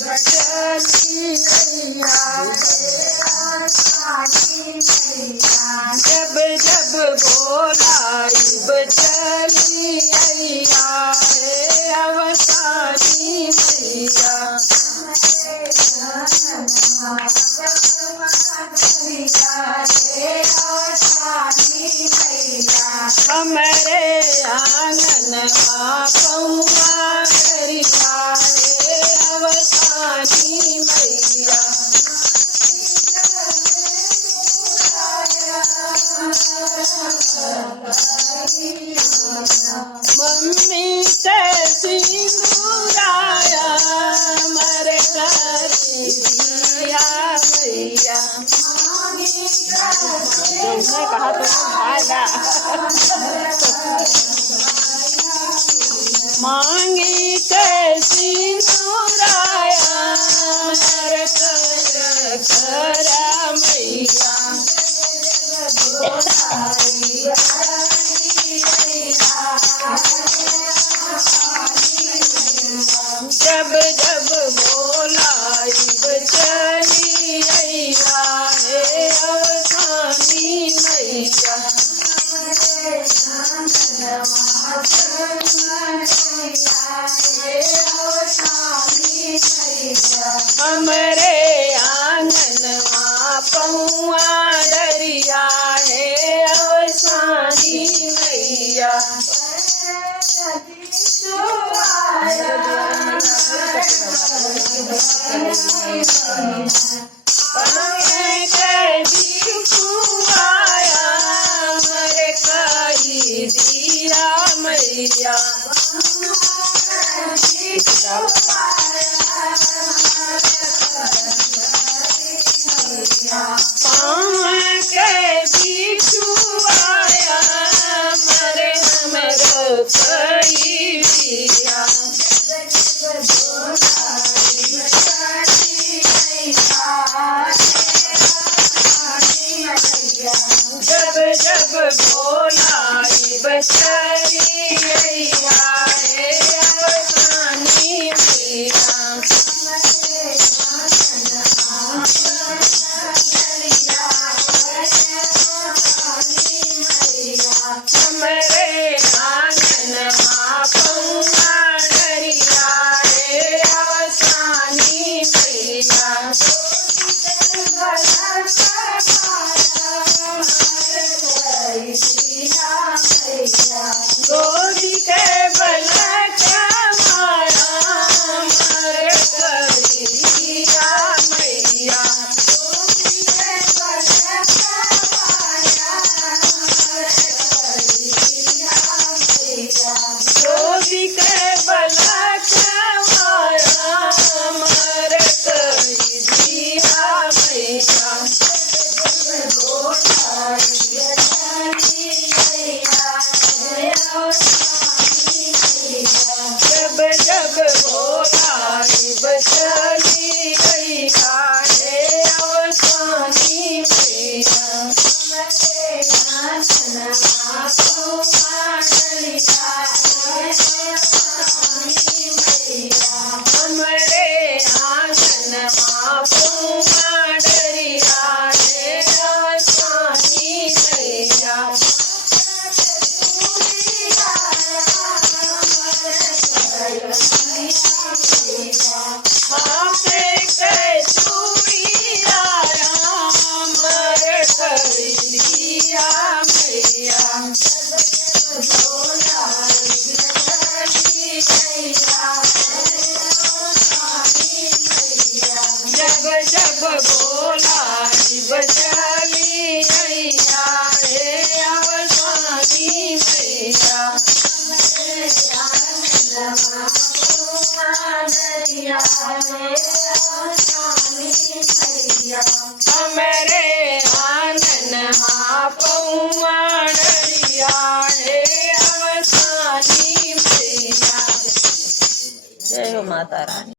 चली जब जब बोलाई चली अवसानी मैया हमारे आंगन पौआ दरिया अवसानी मैया मम्मी कैसी सिंदूराया मर कर दिया मैया तुमने कहा तो भागा मांगी कैसी सिंदूराया मर कर मैया जब जब बोलाई चली अवसानी मैया हमरे आंगन पौआ दरिया अवसानी मैया मैया जब जब बोलाई बचली अवसानी मैया हमरे आंगन पौआ दरिया अवसानी मैया गोरी के बलक मारा मर करिया मैया गोरी के बलक मारा मर करिया मैया जब जब बोलाई बचली अवसानी मैया हमरे आंगन पौआ दरिया अवसानी मैया जब जब बोलाई बचली अवसानी मैया हमरे आंगन पौआ दरिया अवसानी मैया। जय हो माता रानी।